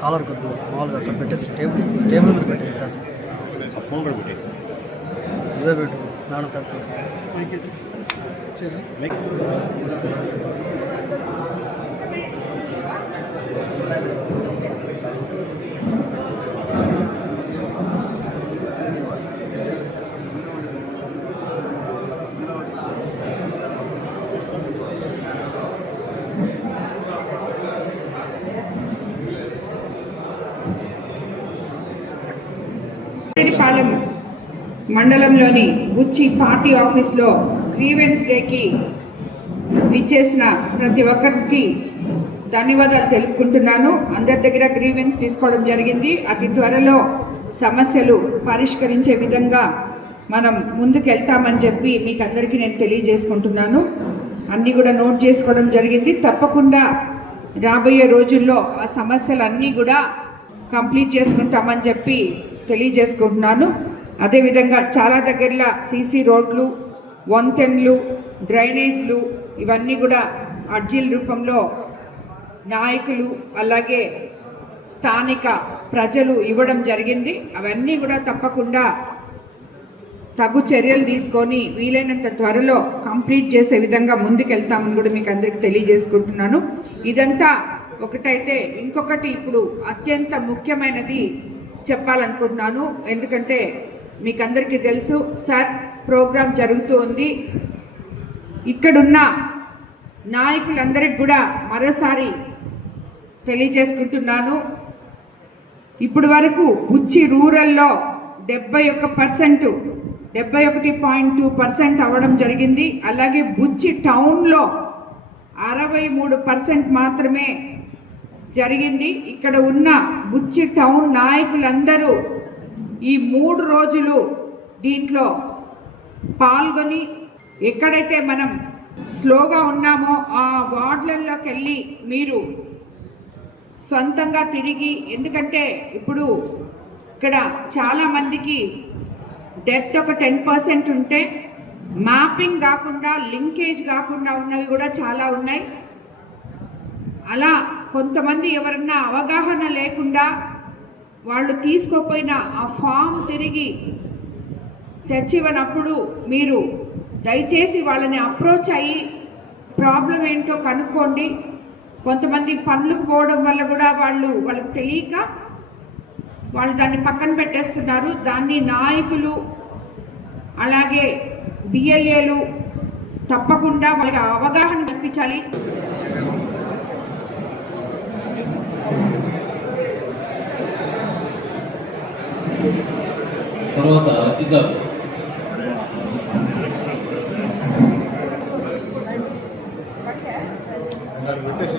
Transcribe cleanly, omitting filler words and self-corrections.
Caller కొద్దు మామూలుగా అక్కడ పెట్టేసి టేబుల్ మీద పెట్టి చేస్తాను. ఫోన్ కూడా పెట్టేసి ఇదే పెట్టు నాన్న పెడతాను. పాలెం మండలంలోని బుచ్చి పార్టీ ఆఫీస్లో గ్రీవెన్స్ డేకి విచ్చేసిన ప్రతి ఒక్కరికి ధన్యవాదాలు తెలుపుకుంటున్నాను. అందరి దగ్గర గ్రీవెన్స్ తీసుకోవడం జరిగింది. అతి త్వరలో సమస్యలు పరిష్కరించే విధంగా మనం ముందుకెళ్తామని చెప్పి మీకు అందరికీ నేను తెలియజేసుకుంటున్నాను. అన్నీ కూడా నోట్ చేసుకోవడం జరిగింది. తప్పకుండా రాబోయే రోజుల్లో ఆ సమస్యలన్నీ కూడా కంప్లీట్ చేసుకుంటామని చెప్పి తెలియజేసుకుంటున్నాను. అదేవిధంగా చాలా దగ్గరలో సీసీ రోడ్లు, వంతెన్లు, డ్రైనేజ్లు ఇవన్నీ కూడా అర్జీల రూపంలో నాయకులు అలాగే స్థానిక ప్రజలు ఇవ్వడం జరిగింది. అవన్నీ కూడా తప్పకుండా తగు చర్యలు తీసుకొని వీలైనంత త్వరలో కంప్లీట్ చేసే విధంగా ముందుకెళ్తామని కూడా మీకు అందరికీ తెలియజేసుకుంటున్నాను. ఇదంతా ఒకటైతే ఇంకొకటి ఇప్పుడు అత్యంత ముఖ్యమైనది చెప్పాలనుకుంటున్నాను. ఎందుకంటే మీకు అందరికీ తెలుసు సార్ ప్రోగ్రాం జరుగుతూ ఉంది. ఇక్కడున్న నాయకులందరికీ కూడా మరోసారి తెలియజేసుకుంటున్నాను. ఇప్పటి వరకు బుచ్చి రూరల్లో 71.2% అవ్వడం జరిగింది. అలాగే బుచ్చి టౌన్లో 63% మాత్రమే జరిగింది. ఇక్కడ ఉన్న బుచ్చి టౌన్ నాయకులందరూ ఈ 3 రోజులు దీంట్లో పాల్గొని ఎక్కడైతే మనం స్లోగా ఉన్నామో ఆ వార్డులలోకి వెళ్ళి మీరు సొంతంగా తిరిగి, ఎందుకంటే ఇప్పుడు ఇక్కడ చాలామందికి డెత్ ఒక 10% ఉంటే మ్యాపింగ్ కాకుండా లింకేజ్ కాకుండా ఉన్నవి కూడా చాలా ఉన్నాయి. అలా కొంతమంది ఎవరన్నా అవగాహన లేకుండా వాళ్ళు తీసుకోపోయిన ఆ ఫామ్ తిరిగి తెచ్చివనప్పుడు మీరు దయచేసి వాళ్ళని అప్రోచ్ అయ్యి ప్రాబ్లం ఏంటో కనుక్కోండి. కొంతమంది పనులకు పోవడం వల్ల కూడా వాళ్ళకి తెలియక వాళ్ళు దాన్ని పక్కన పెట్టేస్తున్నారు. దాన్ని నాయకులు అలాగే బిఎల్ఏలు తప్పకుండా వాళ్ళకి అవగాహన కల్పించాలి. తర్వాత అధికారులు పెట్టేసి